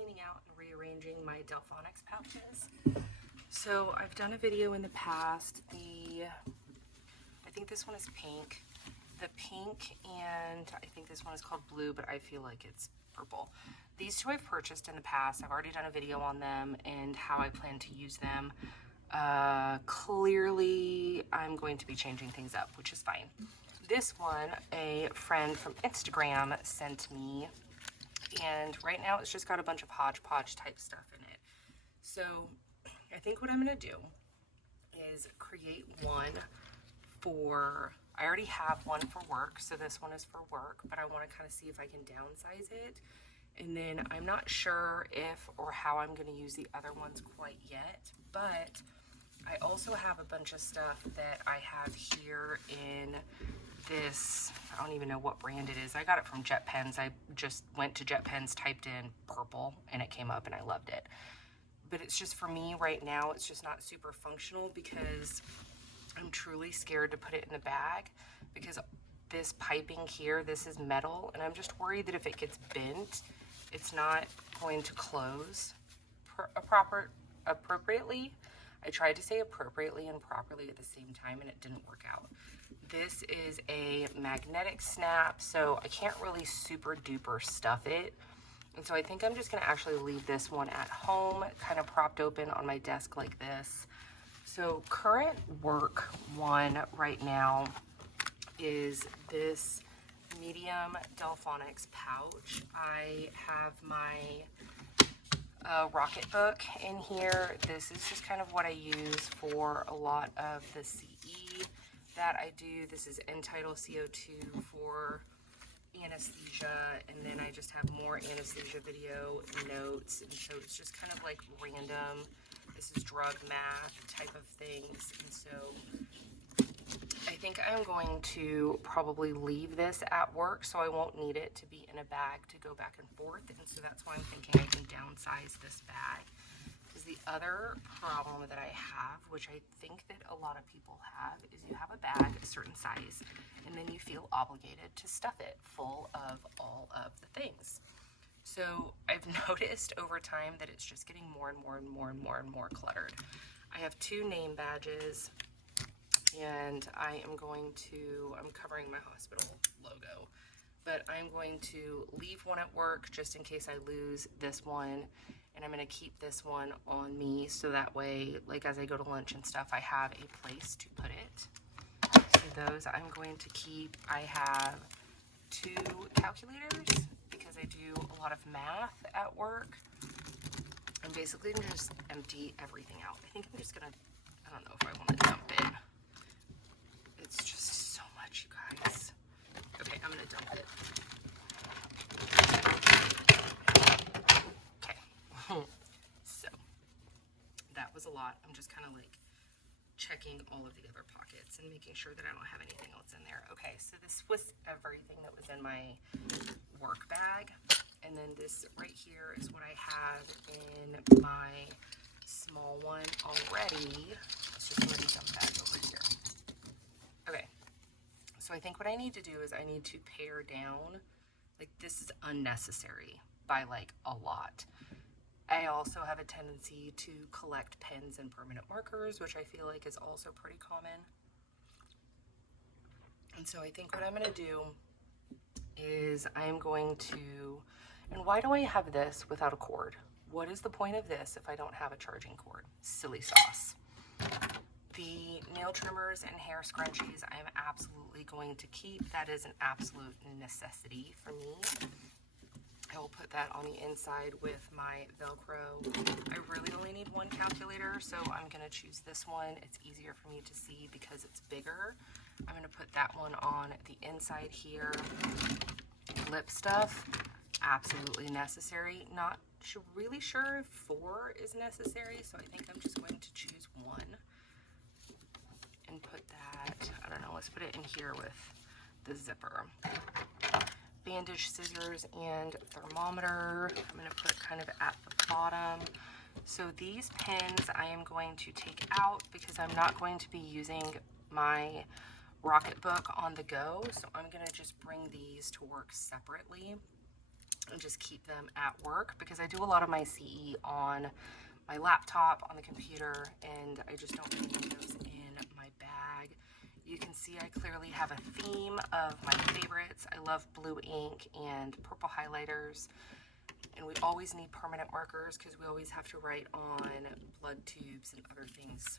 cleaning out and rearranging my Delfonics pouches. So I've done a video in the past. I think this one is pink. The pink, and I think this one is called blue, but I feel like it's purple. These two I've purchased in the past. I've already done a video on them and how I plan to use them. Clearly I'm going to be changing things up, which is fine. This one, a friend from Instagram sent me, and right now it's just got a bunch of hodgepodge type stuff in it. So I think what I'm gonna do is create one for, I already have one for work, so this one is for work, but I wanna kind of see if I can downsize it. And then I'm not sure if or how I'm gonna use the other ones quite yet, but I also have a bunch of stuff that I have here in this, I don't even know what brand it is. I got it from Jet Pens. I just went to Jet Pens, typed in purple, and it came up and I loved it. But it's just, for me right now, it's just not super functional because I'm truly scared to put it in the bag, because this piping here, this is metal, and I'm just worried that if it gets bent, it's not going to close appropriately. I tried to say appropriately and properly at the same time, and it didn't work out. This is a magnetic snap, so I can't really super duper stuff it. And so I think I'm just gonna actually leave this one at home, kind of propped open on my desk like this. So current work one right now is this medium Delfonics pouch. I have my rocket book in here. This is just kind of what I use for a lot of the CE that I do. This is N-Title CO2 for anesthesia, and then I just have more anesthesia video notes, and so it's just kind of like random, this is drug math type of things. And so I think I'm going to probably leave this at work, so I won't need it to be in a bag to go back and forth. And so that's why I'm thinking I can downsize this bag. Because the other problem that I have, which I think that a lot of people have, is you have a bag a certain size, and then you feel obligated to stuff it full of all of the things. So I've noticed over time that it's just getting more and more and more and more and more cluttered. I have 2 name badges, and I'm covering my hospital logo, but I'm going to leave one at work just in case I lose this one, and I'm going to keep this one on me, so that way, like as I go to lunch and stuff, I have a place to put it. So those I'm going to keep. I have 2 calculators because I do a lot of math at work. I'm basically going to just empty everything out. I think I'm just going to, I don't know if I want to dump it. It's just so much, you guys. Okay, I'm gonna dump it. Okay, so that was a lot. I'm just kind of like checking all of the other pockets and making sure that I don't have anything else in there. Okay, so this was everything that was in my work bag. And then this right here is what I have in my small one already. Let's just let me dump that over here. Okay, so I think what I need to do is I need to pare down, like this is unnecessary by like a lot. I also have a tendency to collect pens and permanent markers, which I feel like is also pretty common. And so I think what I'm gonna do is I'm going to, and why do I have this without a cord? What is the point of this if I don't have a charging cord? Silly sauce. The nail trimmers and hair scrunchies I am absolutely going to keep. That is an absolute necessity for me. I will put that on the inside with my Velcro. I really only need 1 calculator, so I'm going to choose this one. It's easier for me to see because it's bigger. I'm going to put that one on the inside here. Lip stuff, absolutely necessary. Not really sure if 4 is necessary, so I think I'm just going to choose 1. And put that, I don't know, let's put it in here with the zipper. Bandage, scissors, and thermometer. I'm going to put kind of at the bottom. So these pens I am going to take out because I'm not going to be using my Rocket book on the go. So I'm going to just bring these to work separately. and just keep them at work, because I do a lot of my CE on my laptop, on the computer, and I just don't really need those in my bag. You can see I clearly have a theme of my favorites. I love blue ink and purple highlighters, and we always need permanent markers because we always have to write on blood tubes and other things.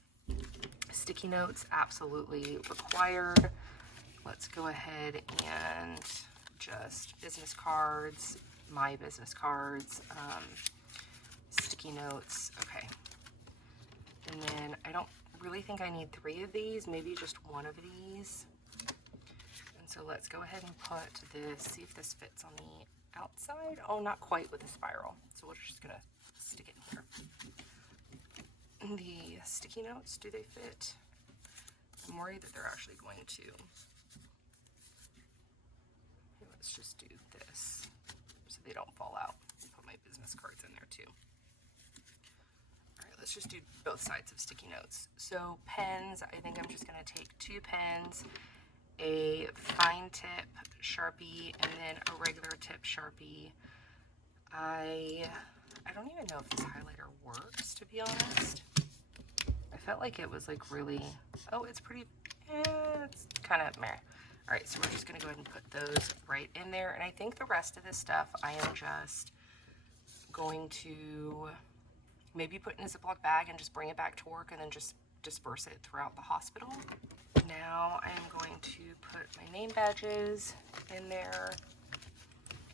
Sticky notes, absolutely required. Let's go ahead and just business cards, my business cards, sticky notes. Okay. And then I don't really think I need 3 of these, maybe just 1 of these. And so let's go ahead and put this, see if this fits on the outside. Oh, not quite with a spiral. So we're just gonna stick it in here. The sticky notes, do they fit? I'm worried that they're actually going to. Let's just do this so they don't fall out. Put my business cards in there too. All right, let's just do both sides of sticky notes. So pens, I think I'm just gonna take 2 pens, a fine tip Sharpie, and then a regular tip Sharpie. I don't even know if this highlighter works, to be honest. I felt like it was like really, oh, it's pretty, it's kind of meh. All right, so we're just gonna go ahead and put those right in there. And I think the rest of this stuff I am just going to maybe put in a Ziploc bag and just bring it back to work and then just disperse it throughout the hospital. Now I am going to put my name badges in there.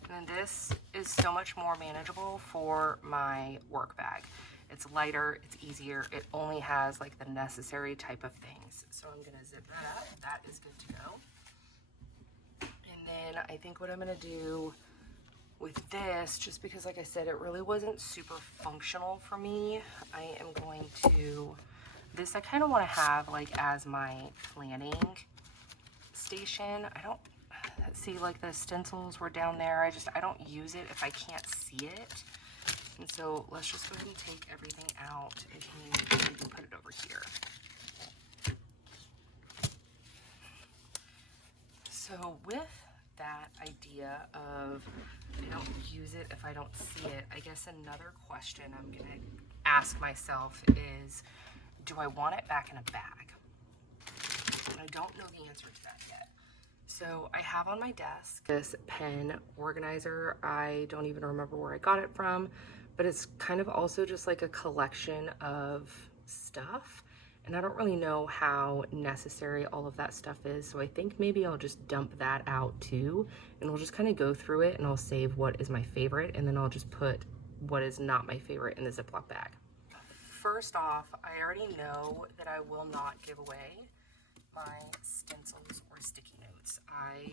And then this is so much more manageable for my work bag. It's lighter, it's easier, it only has like the necessary type of things. So I'm gonna zip that up, that is good to go. And then I think what I'm gonna do with this, just because like I said, it really wasn't super functional for me, I am going to, this I kind of want to have like as my planning station. I don't, see like the stencils were down there, I don't use it if I can't see it. And so let's just go ahead and take everything out and we can put it over here. So with that idea of I don't use it if I don't see it, I guess another question I'm gonna ask myself is, do I want it back in a bag? And I don't know the answer to that yet. So I have on my desk this pen organizer. I don't even remember where I got it from, but it's kind of also just like a collection of stuff. And I don't really know how necessary all of that stuff is. So I think maybe I'll just dump that out too. And we'll just kind of go through it and I'll save what is my favorite. And then I'll just put what is not my favorite in the Ziploc bag. First off, I already know that I will not give away my stencils or sticky notes. I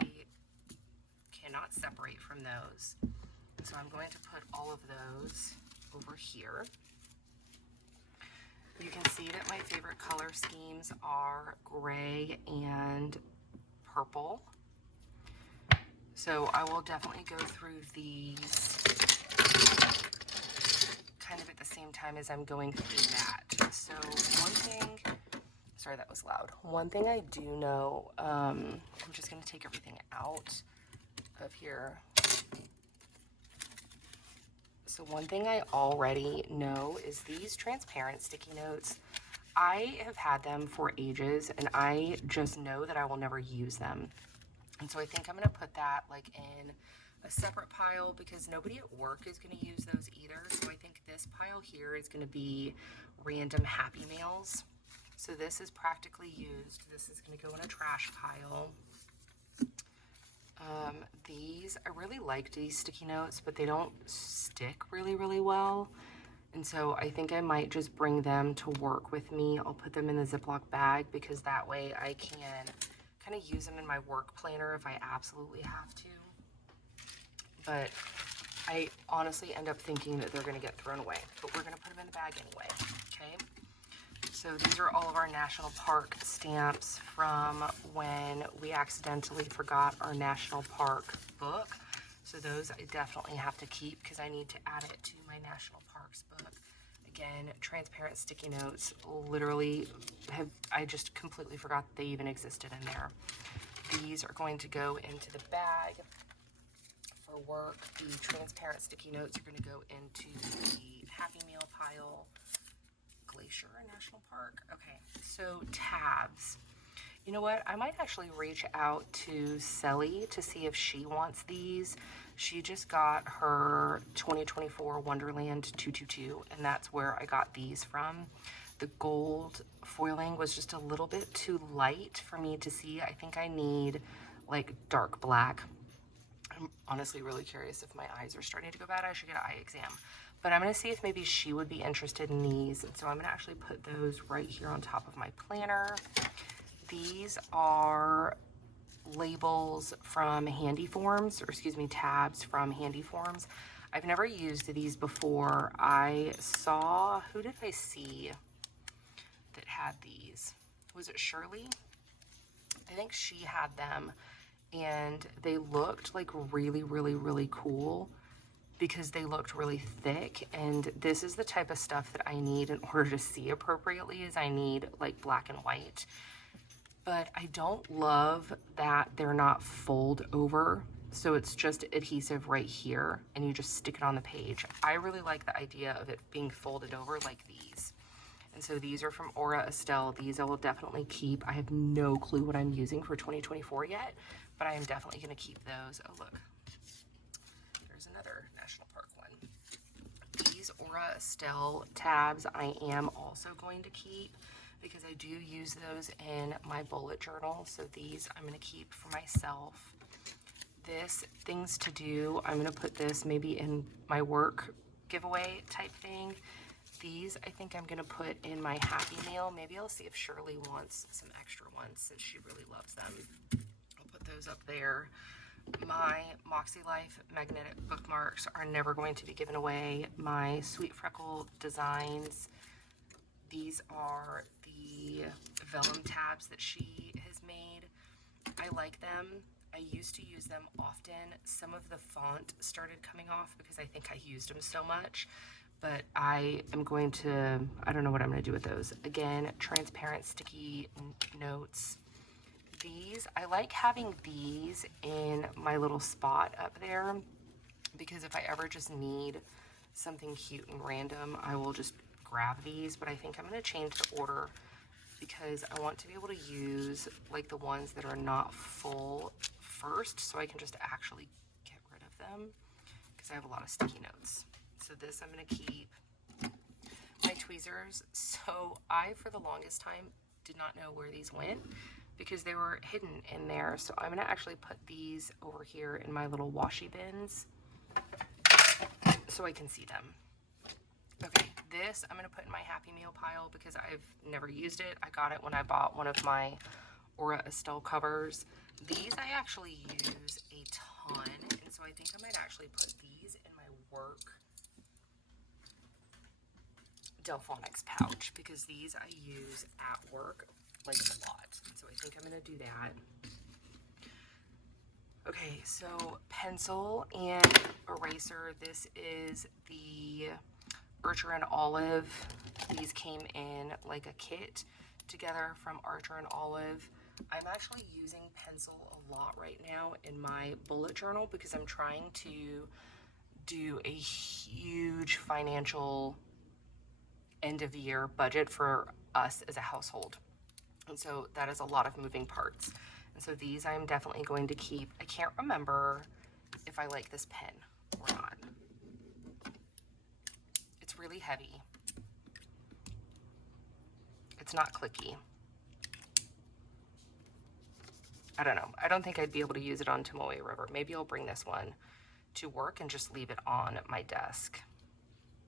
cannot separate from those. So I'm going to put all of those over here. You can see that my favorite color schemes are gray and purple. So I will definitely go through these kind of at the same time as I'm going through that. So one thing, sorry that was loud. One thing I do know, I'm just gonna take everything out of here. So one thing I already know is these transparent sticky notes, I have had them for ages and I just know that I will never use them. And so I think I'm gonna put that like in a separate pile because nobody at work is gonna use those either. So I think this pile here is gonna be random Happy Meals. So this is practically used. This is gonna go in a trash pile. These, I really like these sticky notes, but they don't stick really well. And so I think I might just bring them to work with me. I'll put them in the Ziploc bag because that way I can kind of use them in my work planner if I absolutely have to. But I honestly end up thinking that they're gonna get thrown away, but we're gonna put them in the bag anyway, okay? So these are all of our national park stamps from when we accidentally forgot our national park book. So those I definitely have to keep because I need to add it to my national parks book. Again, transparent sticky notes, literally I just completely forgot that they even existed in there. These are going to go into the bag for work. The transparent sticky notes are going to go into the Happy Meal pile. Glacier National Park. Okay, so tabs. You know what? I might actually reach out to Selly to see if she wants these. She just got her 2024 Wonderland 222, and that's where I got these from. The gold foiling was just a little bit too light for me to see. I think I need like dark black. I'm honestly really curious if my eyes are starting to go bad. I should get an eye exam. But I'm gonna see if maybe she would be interested in these. And so I'm gonna actually put those right here on top of my planner. These are labels from Handy Forms, or excuse me, tabs from Handy Forms. I've never used these before. I saw, who did I see that had these? Was it Shirley? I think she had them, and they looked like really cool because they looked really thick. And this is the type of stuff that I need in order to see appropriately, is I need like black and white. But I don't love that they're not fold over. So it's just adhesive right here and you just stick it on the page. I really like the idea of it being folded over like these. And so these are from Aura Estelle. These I will definitely keep. I have no clue what I'm using for 2024 yet, but I am definitely gonna keep those. Oh look, there's another National Park one. These Aura Estelle tabs I am also going to keep, because I do use those in my bullet journal. So these I'm gonna keep for myself. This things to do, I'm gonna put this maybe in my work giveaway type thing. These I think I'm gonna put in my Happy Meal. Maybe I'll see if Shirley wants some extra ones since she really loves them. I'll put those up there. My Moxie Life magnetic bookmarks are never going to be given away. My Sweet Freckle designs. These are the vellum tabs that she has made. I like them. I used to use them often. Some of the font started coming off because I think I used them so much, but I am going to, I don't know what I'm going to do with those. Again, transparent sticky notes. These, I like having these in my little spot up there, because if I ever just need something cute and random, I will just grab these. But I think I'm going to change the order because I want to be able to use like the ones that are not full first, so I can just actually get rid of them because I have a lot of sticky notes. So this I'm going to keep. My tweezers, so I for the longest time did not know where these went because they were hidden in there. So I'm going to actually put these over here in my little washi bins so I can see them. Okay, this I'm going to put in my Happy Meal pile because I've never used it. I got it when I bought one of my Aura Estelle covers. These I actually use a ton, and so I think I might actually put these in my work Delfonics pouch because these I use at work like a lot. So I think I'm going to do that. Okay, so pencil and eraser. This is the Archer and Olive. These came in like a kit together from Archer and Olive. I'm actually using pencil a lot right now in my bullet journal because I'm trying to do a huge financial end of year budget for us as a household. And so that is a lot of moving parts. And so these I'm definitely going to keep. I can't remember if I like this pen or not. It's really heavy. It's not clicky. I don't know. I don't think I'd be able to use it on Tomoe River. Maybe I'll bring this one to work and just leave it on my desk.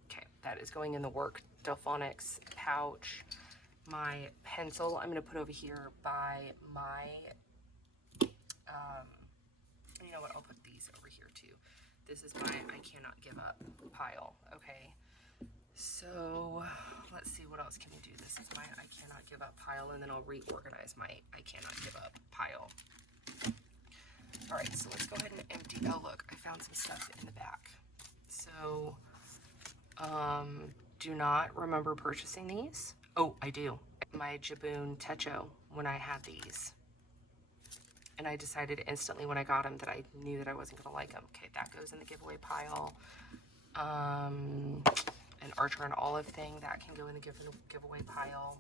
Okay, that is going in the work Delfonics pouch. My pencil I'm going to put over here by my, you know what, I'll put these over here too. This is my I Cannot Give Up pile. Okay, so let's see, what else can we do? This is my I Cannot Give Up pile, and then I'll reorganize my I Cannot Give Up pile. All right, so let's go ahead and empty. Oh look, I found some stuff in the back. So do not remember purchasing these. Oh, I do. My Jabun Techo when I had these. and I decided instantly when I got them that I knew that I wasn't gonna like them. Okay, that goes in the giveaway pile. An Archer and Olive thing, that can go in the giveaway pile.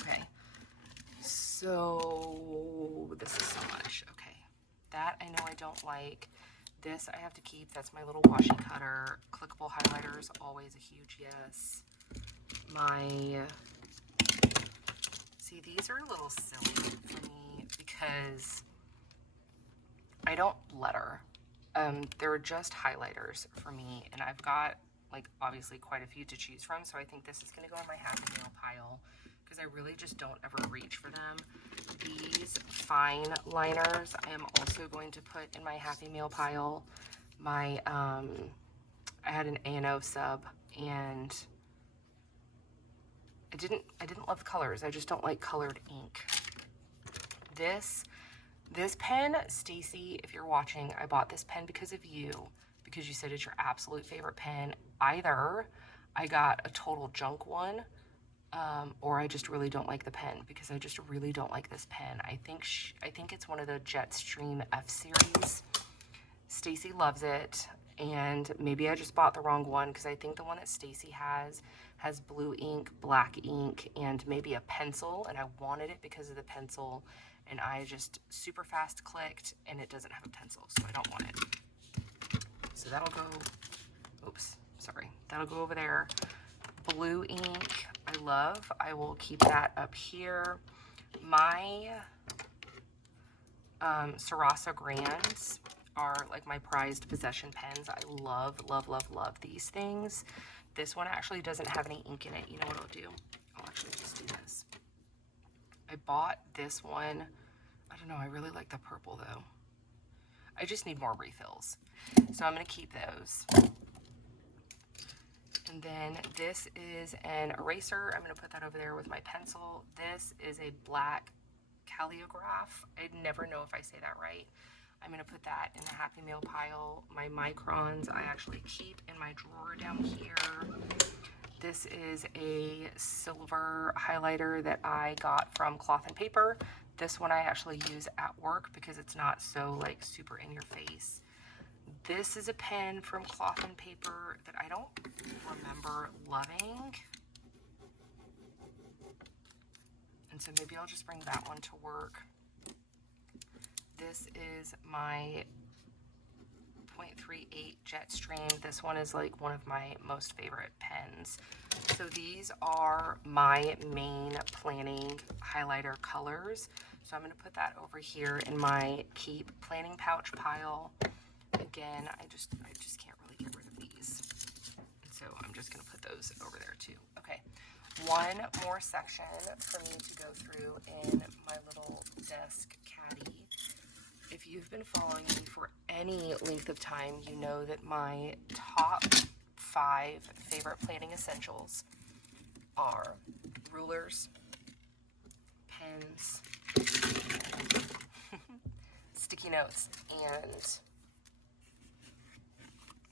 Okay, so this is so much. Okay, that I know I don't like. This I have to keep. That's my little washi cutter. Clickable highlighters, always a huge yes. See, these are a little silly for me because I don't letter. They're just highlighters for me, and I've got, like, obviously quite a few to choose from, so I think this is going to go in my Happy Meal pile because I really just don't ever reach for them. These fine liners I am also going to put in my Happy Meal pile. I had an A&O sub, and I didn't love the colors. I just don't like colored ink. This pen, Stacy, if you're watching, I bought this pen because of you, because you said it's your absolute favorite pen. Either I got a total junk one, or I just really don't like the pen, because I just really don't like this pen. I think it's one of the Jetstream F series. Stacy loves it, and maybe I just bought the wrong one, because I think the one that Stacy has blue ink, black ink, and maybe a pencil, and I wanted it because of the pencil, and I just super fast clicked, and it doesn't have a pencil, so I don't want it. So that'll go, oops, sorry, that'll go over there. Blue ink, I love. I will keep that up here. My Sarasa Grands are like my prized possession pens. I love, love, love, love these things. This one actually doesn't have any ink in it. You know what I'll do? I'll actually just do this. I bought this one. I don't know, I really like the purple though. I just need more refills. So I'm gonna keep those. And then this is an eraser. I'm gonna put that over there with my pencil. This is a black calligraph. I never know if I say that right. I'm gonna put that in the Happy Meal pile. My microns I actually keep in my drawer down here. This is a silver highlighter that I got from Cloth and Paper. This one I actually use at work because it's not so like super in your face. This is a pen from Cloth and Paper that I don't remember loving. And so maybe I'll just bring that one to work. This is my 0.38 Jetstream. This one is like one of my most favorite pens. So these are my main planning highlighter colors. So I'm going to put that over here in my keep planning pouch pile. Again, I just can't really get rid of these. And so I'm just going to put those over there too. Okay. One more section for me to go through in my little desk caddy. If you've been following me for any length of time, you know that my top 5 favorite planning essentials are rulers, pens, sticky notes, and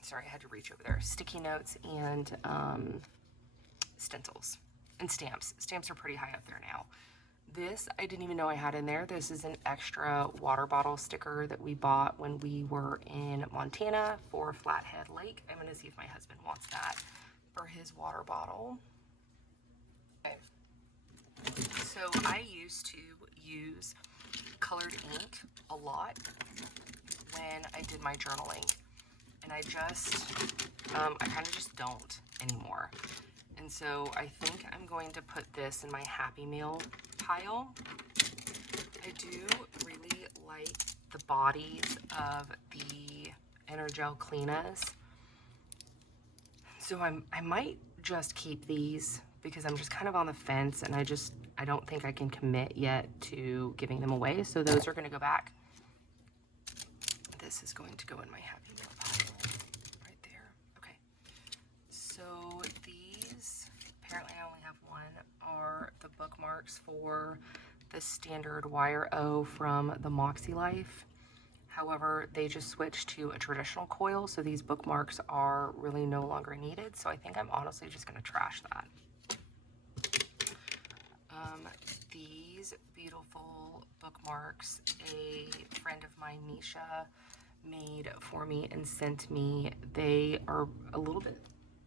sorry, I had to reach over there. Sticky notes and stencils and stamps. Stamps are pretty high up there now. This, I didn't even know I had in there. This is an extra water bottle sticker that we bought when we were in Montana for Flathead Lake. I'm going to see if my husband wants that for his water bottle. Okay. So I used to use colored ink a lot when I did my journaling. And I kind of just don't anymore. And so I think I'm going to put this in my Happy Meal pile. I do really like the bodies of the Energel Cleanas. So I might just keep these because I'm just kind of on the fence, and I don't think I can commit yet to giving them away. So those are going to go back. This is going to go in my Happy Meal pile right there. Okay. So these, apparently I only have one, are the bookmarks for the standard Wire O from the Moxie Life. However, they just switched to a traditional coil, so these bookmarks are really no longer needed. So I think I'm honestly just going to trash that. These beautiful bookmarks a friend of mine, Misha, made for me and sent me. They are a little bit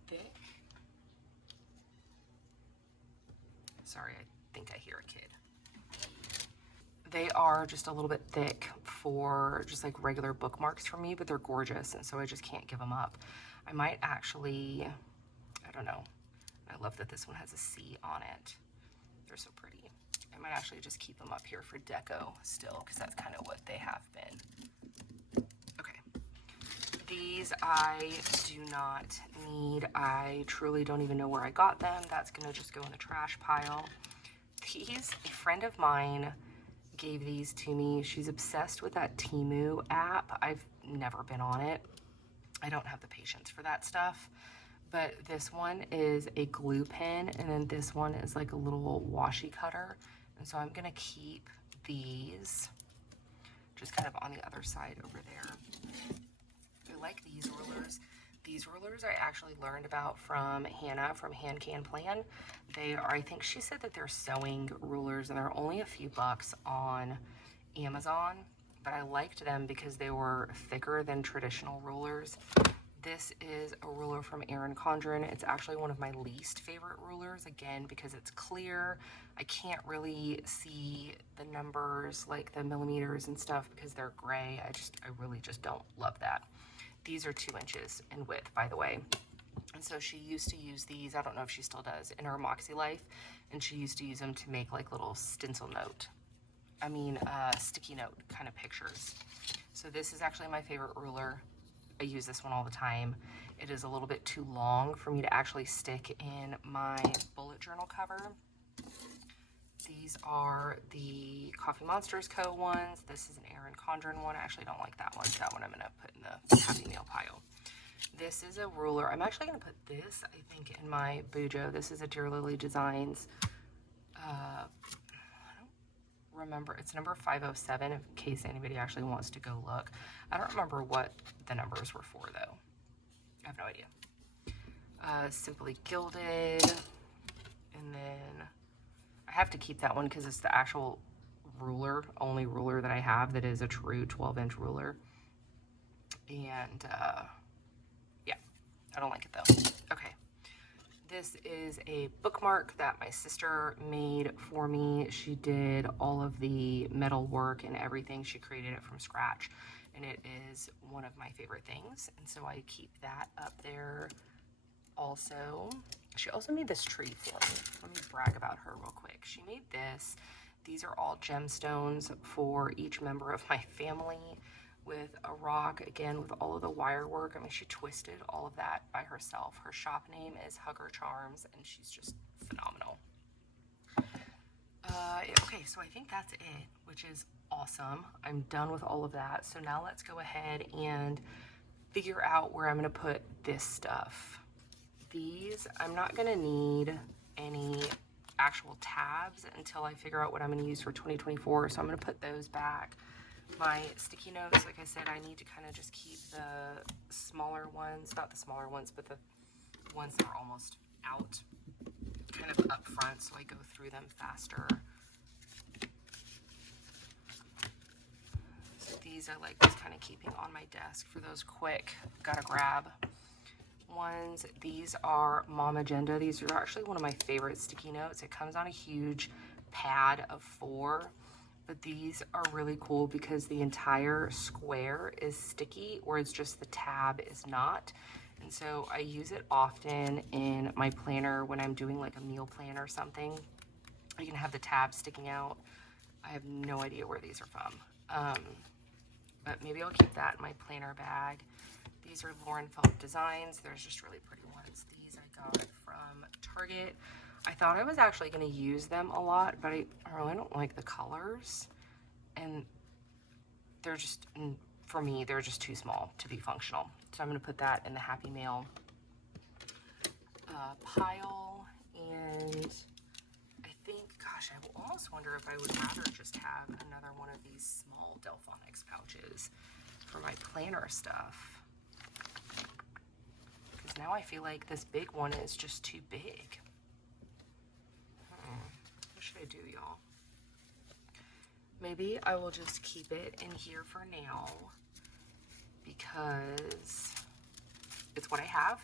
thick. Sorry, I think I hear a kid. They are just a little bit thick for just like regular bookmarks for me, but they're gorgeous, and so I just can't give them up. I might actually, I don't know. I love that this one has a C on it. They're so pretty. I might actually just keep them up here for deco still, because that's kind of what they have been. Okay. These I do not need. I truly don't even know where I got them. That's gonna just go in the trash pile. These, a friend of mine gave these to me. She's obsessed with that Temu app. I've never been on it. I don't have the patience for that stuff. But this one is a glue pen, and then this one is like a little washi cutter. And so I'm gonna keep these just kind of on the other side over there. I like these rulers. These rulers I actually learned about from Hannah from Hand Can Plan. They are, I think she said that they're sewing rulers, and they're only a few bucks on Amazon, but I liked them because they were thicker than traditional rulers. This is a ruler from Erin Condren. It's actually one of my least favorite rulers, again, because it's clear. I can't really see the numbers, like the millimeters and stuff, because they're gray. I really just don't love that. These are 2 inches in width, by the way. And so she used to use these, I don't know if she still does, in her Moxie life, and she used to use them to make like little sticky note kind of pictures. So this is actually my favorite ruler. I use this one all the time. It is a little bit too long for me to actually stick in my bullet journal cover. These are the Coffee Monsters Co. ones. This is an Erin Condren one. I actually don't like that one. That one I'm gonna put in the Happy Meal pile. This is a ruler. I'm actually gonna put this, I think, in my Bujo. This is a Dear Lily Designs. I don't remember. It's number 507 in case anybody actually wants to go look. I don't remember what the numbers were for though. I have no idea. Simply Gilded. And then I have to keep that one because it's the actual ruler, only ruler that I have that is a true 12-inch ruler. And yeah, I don't like it though. Okay. This is a bookmark that my sister made for me. She did all of the metal work and everything. She created it from scratch, and it is one of my favorite things. And so I keep that up there also. She also made this tree for me. Let me brag about her real quick. She made this. These are all gemstones for each member of my family, with a rock, again, with all of the wire work. I mean, she twisted all of that by herself. Her shop name is Hugger Charms, and she's just phenomenal. Okay, so I think that's it, which is awesome. I'm done with all of that. So now let's go ahead and figure out where I'm gonna put this stuff. These, I'm not gonna need any actual tabs until I figure out what I'm gonna use for 2024, so I'm gonna put those back. My sticky notes, like I said, I need to kind of just keep the smaller ones, not the smaller ones, but the ones that are almost out kind of up front so I go through them faster. So these I like just kind of keeping on my desk for those quick, gotta grab ones. These are Mom Agenda. These are actually one of my favorite sticky notes. It comes on a huge pad of 4. But these are really cool because the entire square is sticky, whereas just the tab is not. And so I use it often in my planner when I'm doing like a meal plan or something. I can have the tab sticking out. I have no idea where these are from. But maybe I'll keep that in my planner bag. These are Lauren Felt Designs. There's just really pretty ones. These I got from Target. I thought I was actually going to use them a lot, but I really don't like the colors, and they're just, for me, they're just too small to be functional. So I'm going to put that in the Happy Mail pile, and I think, gosh, I almost wonder if I would rather just have another one of these small Delfonics pouches for my planner stuff, because now I feel like this big one is just too big. What should I do, y'all? maybe I will just keep it in here for now because it's what I have,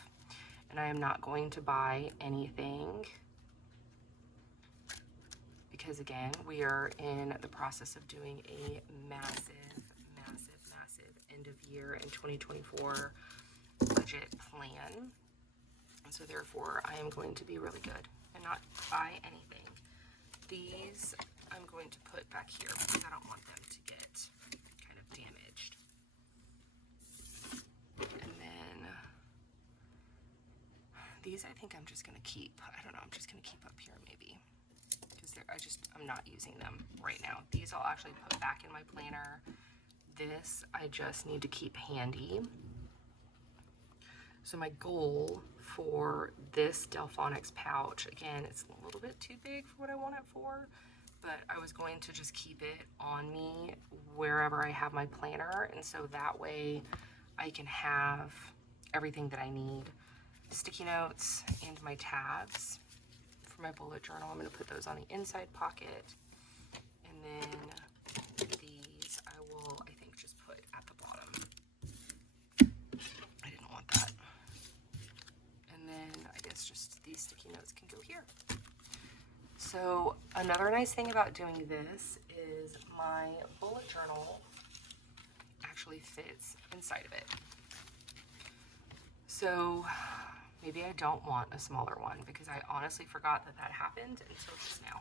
and I am not going to buy anything because, again, we are in the process of doing a massive end of year in 2024 budget plan. And so therefore I am going to be really good and not buy anything. These I'm going to put back here because I don't want them to get kind of damaged. And then these I think I'm just going to keep. I don't know, I'm just going to keep up here maybe because I'm not using them right now. These I'll actually put back in my planner. This I just need to keep handy. So my goal for this Delfonics pouch, again, it's a little bit too big for what I want it for, but I was going to just keep it on me wherever I have my planner, and so that way I can have everything that I need. Sticky notes and my tabs for my bullet journal. I'm going to put those on the inside pocket, and then these I will, I think, just put at the bottom. I didn't want that. And then I guess just these sticky notes can go here. So another nice thing about doing this is my bullet journal actually fits inside of it. So maybe I don't want a smaller one because I honestly forgot that that happened until just now.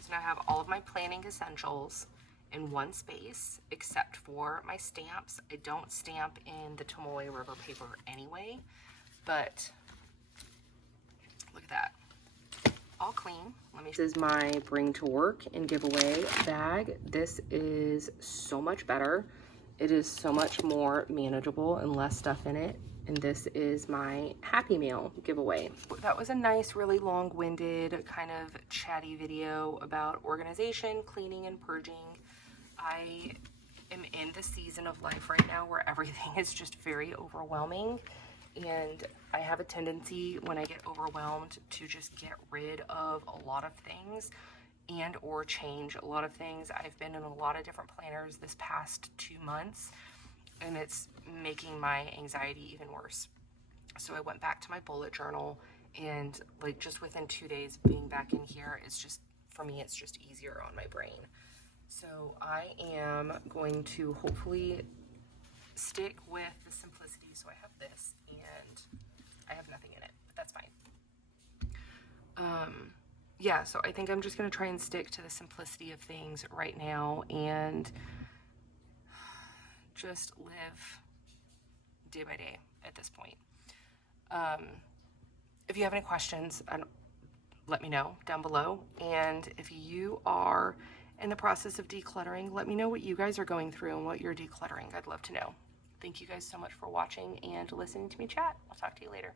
So now I have all of my planning essentials in one space except for my stamps. I don't stamp in the Tomoe River paper anyway, but look at that. All clean. This is my bring to work and giveaway bag. This is so much better. It is so much more manageable and less stuff in it. And this is my Happy Meal giveaway. That was a nice, really long-winded, kind of chatty video about organization, cleaning, and purging. I am in the season of life right now where everything is just very overwhelming. And I have a tendency when I get overwhelmed to just get rid of a lot of things and or change a lot of things. I've been in a lot of different planners this past 2 months, and it's making my anxiety even worse. So I went back to my bullet journal, and like just within 2 days of being back in here, it's just, for me, it's just easier on my brain. So I am going to hopefully stick with the simplicity. So I have this and I have nothing in it, but that's fine. Yeah, so I think I'm just going to try and stick to the simplicity of things right now and just live day by day at this point. If you have any questions, let me know down below. And if you are in the process of decluttering, let me know what you guys are going through and what you're decluttering. I'd love to know. Thank you guys so much for watching and listening to me chat. I'll talk to you later.